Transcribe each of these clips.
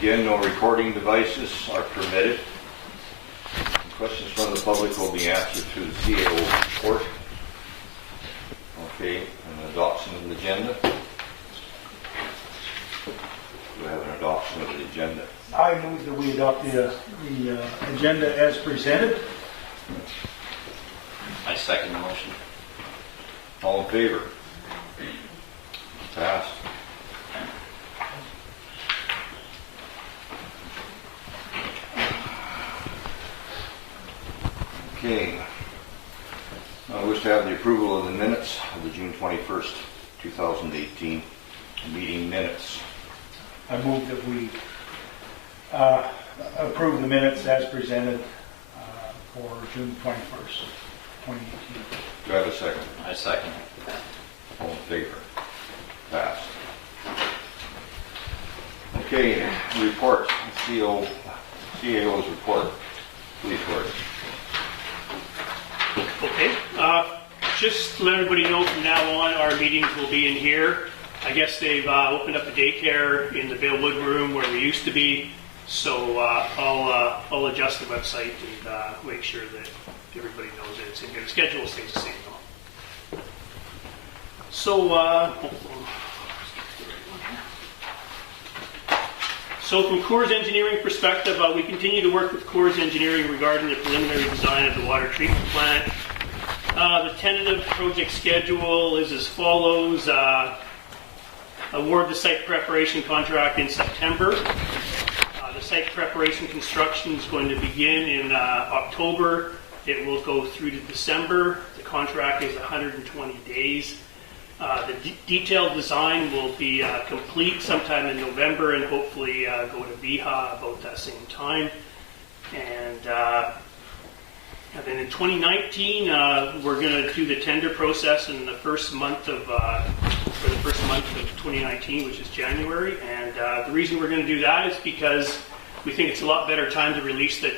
Again, no recording devices are permitted. Questions from the public will be answered through the CAO report. Okay, and adoption of the agenda. Do we have an adoption of the agenda? I move that we adopt the agenda as presented. I second the motion. All in favor? Passed. Okay. I wish to have the approval of the minutes of the June 21st, 2018 meeting minutes. I move that we approve the minutes as presented for June 21st, 2018. Do I have a second? I second. All in favor? Passed. Okay, report. CAO's report. Please, Gordon. Okay, just to let everybody know from now on, our meetings will be in here. I guess they've opened up a daycare in the Valewood room where we used to be, so I'll adjust the website and make sure that everybody knows that it's in here. The schedule stays the same though. So from Coors Engineering perspective, we continue to work with Coors Engineering regarding the preliminary design of the water treatment plant. The tentative project schedule is as follows. Award the site preparation contract in September. The site preparation construction is going to begin in October. It will go through to December. The contract is 120 days. The detailed design will be complete sometime in November and hopefully go to BIHA about that same time. And then in 2019, we're going to do the tender process in the first month of 2019, which is January. And the reason we're going to do that is because we think it's a lot better time to release the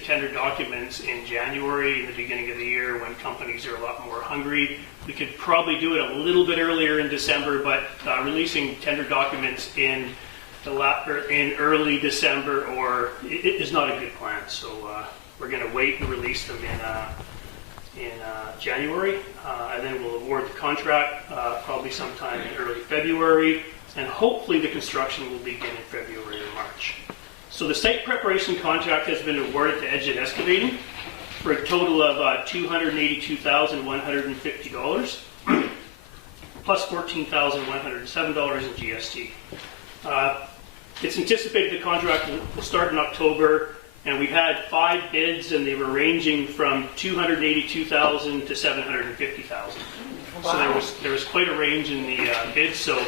tender documents in January, in the beginning of the year, when companies are a lot more hungry. We could probably do it a little bit earlier in December, but releasing tender documents in early December is not a good plan. So we're going to wait and release them in January, and then we'll award the contract probably sometime in early February, and hopefully the construction will begin in February or March. So the site preparation contract has been awarded to Edge Excavating for a total of $282,150 plus $14,107 in GST. It's anticipated the contract will start in October, and we've had 5 bids, and they were ranging from $282,000 to $750,000. Wow. So there was quite a range in the bids. So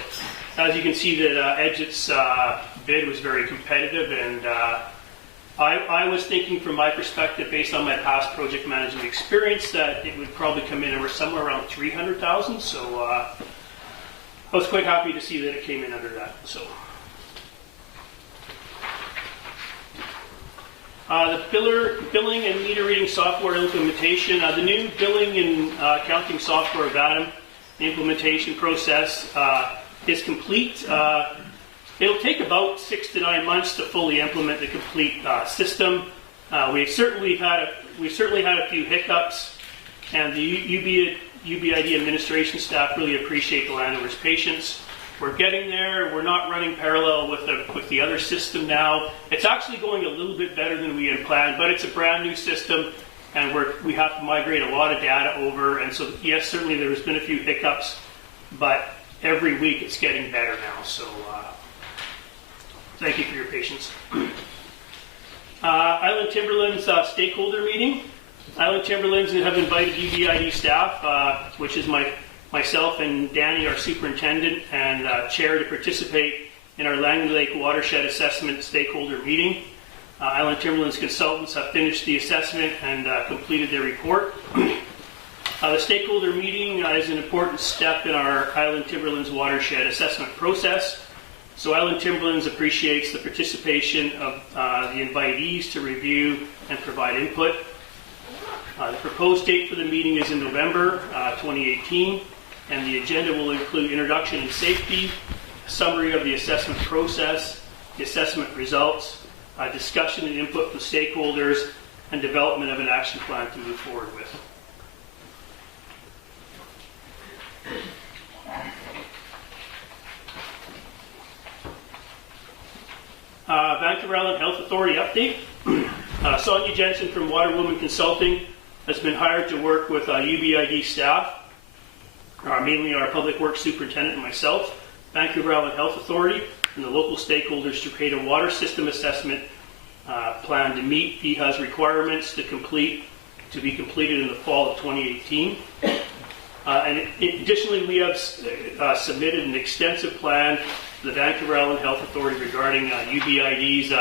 as you can see, that Edge's bid was very competitive, and I was thinking from my perspective, based on my past project management experience, that it would probably come in somewhere around $300,000. So I was quite happy to see that it came in under that. So the billing and meter reading software implementation. The new billing and accounting software VADM implementation process is complete. It'll take about 6 to 9 months to fully implement the complete system. We've certainly had a few hiccups, and the UBID administration staff really appreciate the landowner's patience. We're getting there. We're not running parallel with the other system now. It's actually going a little bit better than we had planned, but it's a brand new system, and we have to migrate a lot of data over. And so, yes, certainly there's been a few hiccups, but every week it's getting better now. So thank you for your patience. Island Timberlands stakeholder meeting. Island Timberlands have invited UBID staff, which is myself and Danny, our superintendent and chair, to participate in our Langley Lake Watershed Assessment stakeholder meeting. Island Timberlands consultants have finished the assessment and completed their report. The stakeholder meeting is an important step in our Island Timberlands Watershed Assessment process. So Island Timberlands appreciates the participation of the invitees to review and provide input. The proposed date for the meeting is in November 2018, and the agenda will include introduction and safety, a summary of the assessment process, the assessment results, discussion and input from stakeholders, and development of an action plan to move forward with. Vancouver Island Health Authority update. Sonia Jensen from Waterwoman Consulting has been hired to work with UBID staff, mainly our Public Works Superintendent and myself, Vancouver Island Health Authority, and the local stakeholders to create a water system assessment plan to meet VHA's requirements to be completed in the fall of 2018. Additionally, we have submitted an extensive plan to the Vancouver Island Health Authority regarding UBID's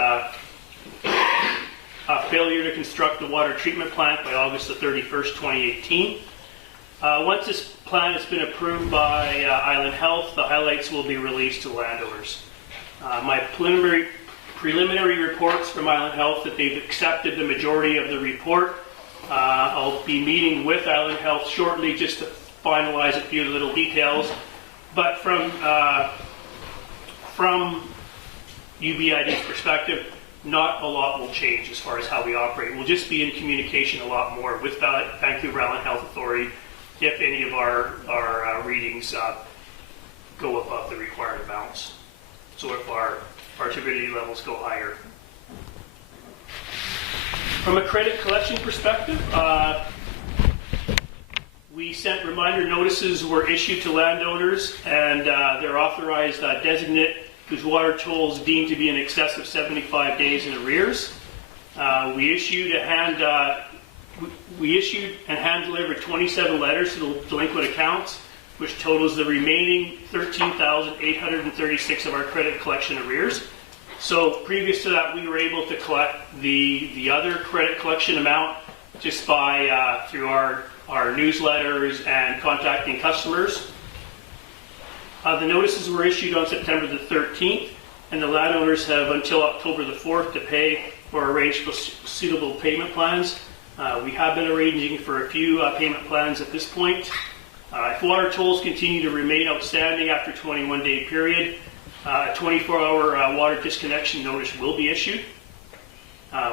failure to construct the water treatment plant by August the 31st, 2018. Once this plan has been approved by Island Health, the highlights will be released to landowners. My preliminary reports from Island Health that they've accepted the majority of the report. I'll be meeting with Island Health shortly just to finalize a few little details. But from UBID's perspective, not a lot will change as far as how we operate. We'll just be in communication a lot more with Vancouver Island Health Authority if any of our readings go above the required amounts. So if our turbidity levels go higher. From a credit collection perspective, we sent reminder notices were issued to landowners and their authorized designate whose water tolls deemed to be in excess of 75 days in arrears. We issued and hand-delivered 27 letters to the delinquent accounts, which totals the remaining 13,836 of our credit collection arrears. So previous to that, we were able to collect the other credit collection amount just by through our newsletters and contacting customers. The notices were issued on September the 13th, and the landowners have until October the 4th to pay or arrange for suitable payment plans. We have been arranging for a few payment plans at this point. If water tolls continue to remain outstanding after a 21-day period, a 24-hour water disconnection notice will be issued.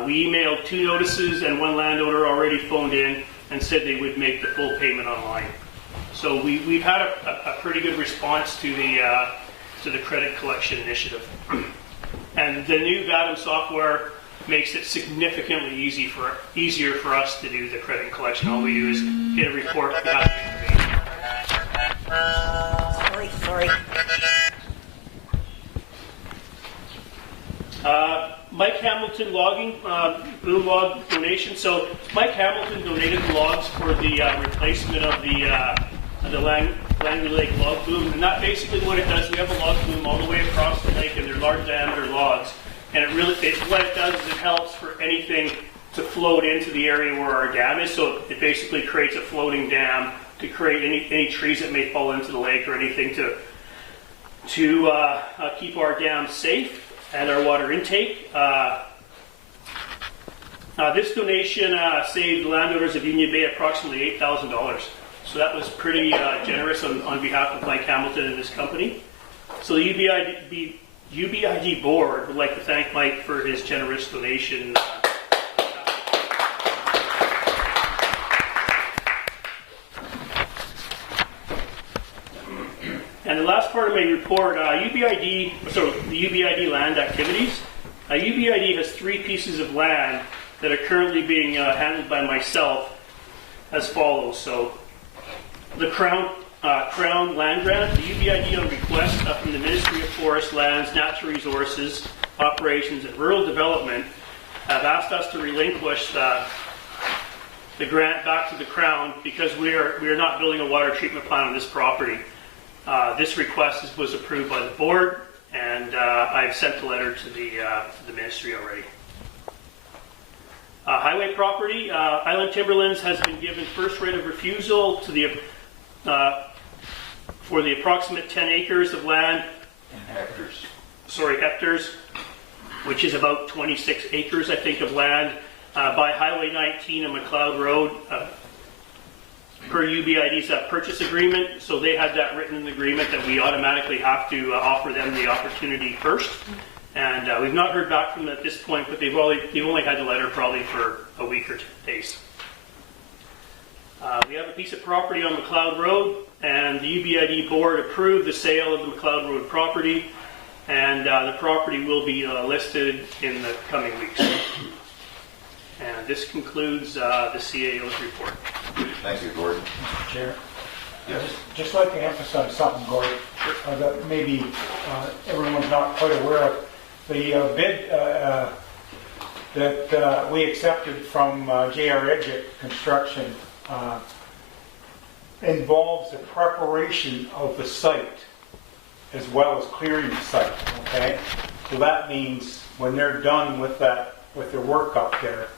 We emailed 2 notices, and one landowner already phoned in and said they would make the full payment online. So we've had a pretty good response to the credit collection initiative. And the new VADM software makes it significantly easier for us to do the credit collection. All we do is get a report. Sorry. Mike Hamilton logging, boom log donation. So Mike Hamilton donated the logs for the replacement of the Langley Lake log boom. And that basically what it does, we have a log boom all the way across the lake, and they're large diameter logs. And what it does is it helps for anything to float into the area where our dam is. So it basically creates a floating dam to create any trees that may fall into the lake or anything to keep our dam safe and our water intake. This donation saved the of Union Bay approximately $8,000. So that was pretty generous on behalf of Mike Hamilton and his company. So the UBID board would like to thank Mike for his generous donation. And the last part of my report, the UBID land activities. UBID has 3 pieces of land that are currently being handled by myself as follows. So the Crown Land Grant, the UBID on request from the Ministry of Forest, Lands, Natural Resources, Operations and Rural Development have asked us to relinquish the grant back to the Crown because we are not building a water treatment plant on this property. This request was approved by the board, and I've sent the letter to the ministry already. Highway property, Island Timberlands has been given first right of refusal to for the approximate 10 acres of land. Hectares, which is about 26 acres, I think, of land by Highway 19 and McLeod Road. Per UBID's purchase agreement, so they had that written in the agreement that we automatically have to offer them the opportunity first. And we've not heard back from them at this point, but they've only had the letter probably for a week or 2 days. We have a piece of property on McLeod Road, and the UBID board approved the sale of the McLeod Road property, and the property will be listed in the coming weeks. And this concludes the CAO's report. Thank you, Gordon. Mr. Chair. Yes. Just like to emphasize something, Gordon, that maybe everyone's not quite aware of. The bid that we accepted from J.R. Edgett Construction involves the preparation of the site as well as clearing the site, okay? So that means when they're done with that, with their work up there,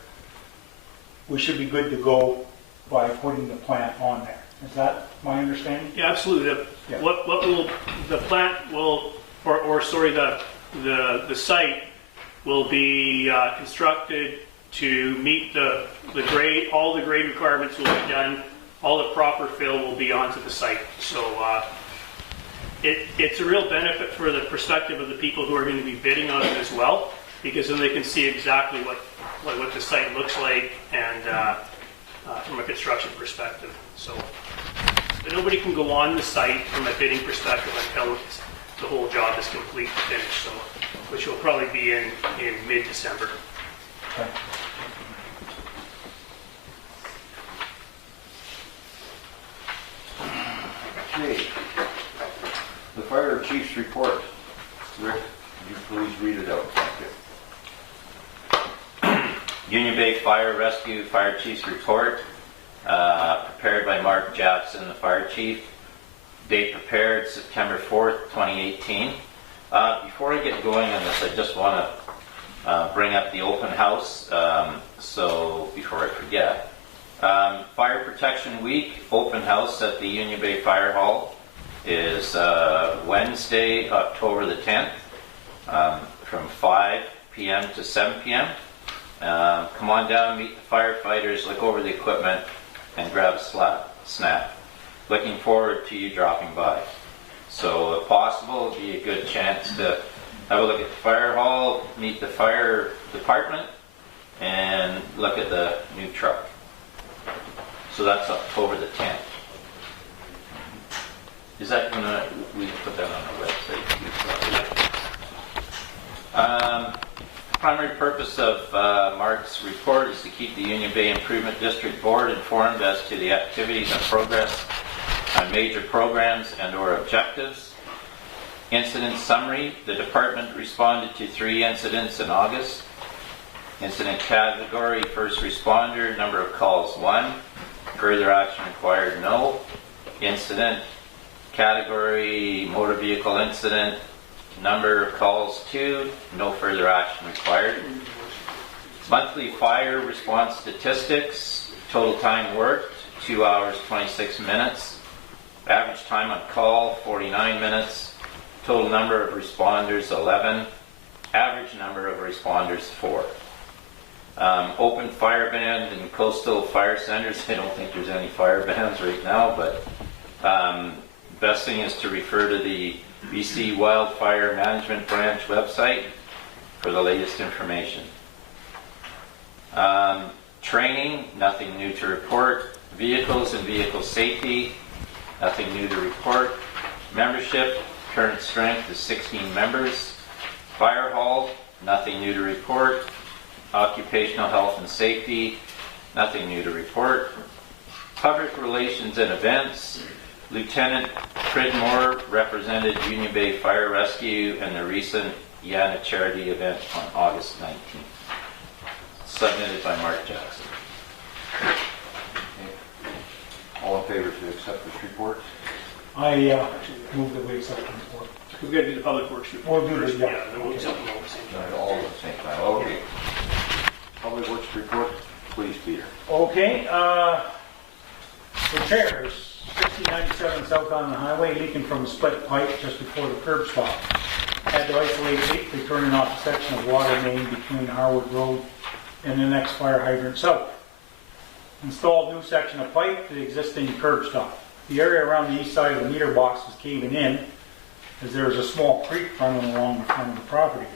we should be good to go by putting the plant on there. Is that my understanding? Yeah, absolutely. Yeah. What will the plant will, or sorry, the site will be constructed to meet the grade. All the grade requirements will be done. All the proper fill will be onto the site. So it's a real benefit for the perspective of the people who are going to be bidding on it as well, because then they can see exactly what the site looks like and from a construction perspective. So but nobody can go on the site from a bidding perspective until the whole job is complete and finished. So, which will probably be in mid-December. Okay. Okay. The fire chief's report. Rick, would you please read it out? Thank you. Union Bay Fire Rescue Fire Chief's Report, prepared by Mark Jackson, the Fire Chief. Date prepared September 4th, 2018. Before I get going on this, I just want to bring up the open house, so before I forget. Fire Protection Week open house at the Union Bay Fire Hall is Wednesday, October the 10th, from 5 p.m. to 7 p.m. Come on down, meet the firefighters, look over the equipment, and grab a snack. Looking forward to you dropping by. So if possible, it'll be a good chance to have a look at the fire hall, meet the fire department, and look at the new truck. So that's October the 10th. Is that gonna, we can put that on our website. Primary purpose of Mark's report is to keep the Union Bay Improvement District Board informed as to the activities and progress on major programs and or objectives. Incident summary: the department responded to 3 incidents in August. Incident category: first responder. Number of calls: 1. Further action required: no. Incident category: motor vehicle incident. Number of calls: 2. No further action required. Monthly fire response statistics: total time worked 2 hours 26 minutes. Average time on call 49 minutes. Total number of responders 11. Average number of responders 4. Open fire band in coastal fire centers. I don't think there's any fire bands right now, but best thing is to refer to the BC Wildfire Management Branch website for the latest information. Training, nothing new to report. Vehicles and vehicle safety, nothing new to report. Membership, current strength is 16 members. Fire hall, nothing new to report. Occupational health and safety, nothing new to report. Public relations and events, Lieutenant Pridmore represented Union Bay Fire Rescue and the recent Yana charity event on August 19th. Submitted by Mark Jackson. All in favor to accept this report? I move that we accept the report. We've got to do the public works report We'll do first. the- yeah. Then we'll accept them all at the same time. All at the same time. Okay. Public Works report, please, Peter. Okay, repairs, 6097 South Island Highway, leaking from a split pipe just before the curb stop. Had to isolate leak by turning off a section of water main between Harwood Road and the next fire hydrant south. Installed new section of pipe to the existing curb stop. The area around the east side of the meter box was caving in as there was a small creek running along the front of the property.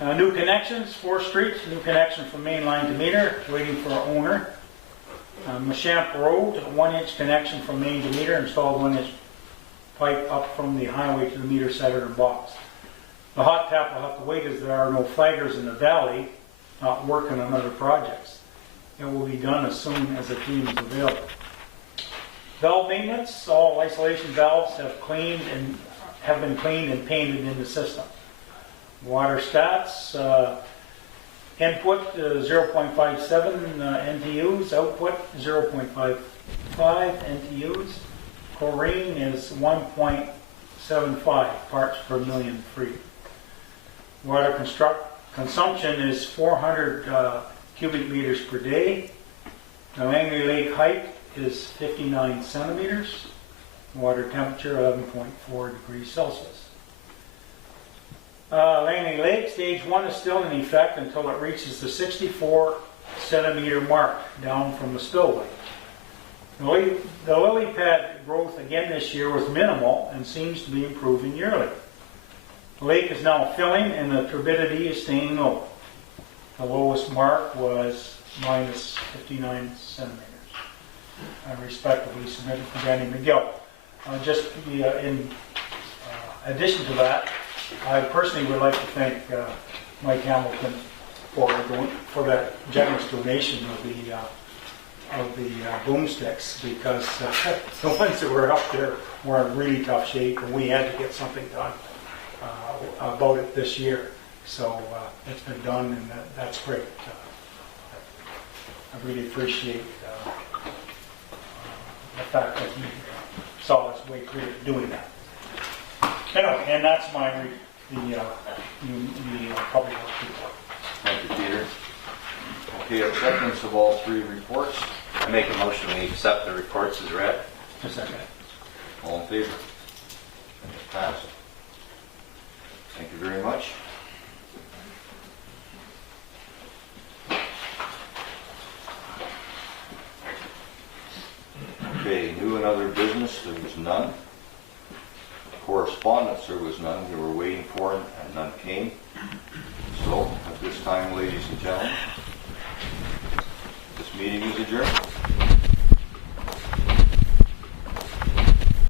New connections, 4th Street, new connection from main line to meter, waiting for our owner. Machamp Road, 1-inch connection from main to meter, installed 1-inch pipe up from the highway to the meter setter and box. The hot tap will have to wait as there are no flaggers in the valley, not working on other projects. It will be done as soon as the team is available. Valve maintenance, all isolation valves have been cleaned and painted in the system. Water stats, input 0.57 NTUs, output 0.55 NTUs. Chlorine is 1.75 parts per million free. Water consumption is 400 cubic meters per day. The Langley Lake height is 59 centimeters. Water temperature 11.4 degrees Celsius. Langley Lake, stage 1 is still in effect until it reaches the 64 centimeter mark down from the spillway. The lily pad growth again this year was minimal and seems to be improving yearly. The lake is now filling and the turbidity is staying low. The lowest mark was minus 59 centimeters. Respectively submitted from Danny McGill. In addition to that, I personally would like to thank Mike Hamilton for that generous donation of the boomsticks, because the ones that were up there were in really tough shape, and we had to get something done about it this year. So it's been done, and that's great. I really appreciate the fact that he saw his way clear to doing that. Anyway, and that's the public works report. Thank you, Peter. Okay, acceptance of all 3 reports. I make a motion we accept the reports as read. A second. All in favor? Passed. Thank you very much. Okay, new and other business, there was none. Correspondence, there was none. We were waiting for it and none came.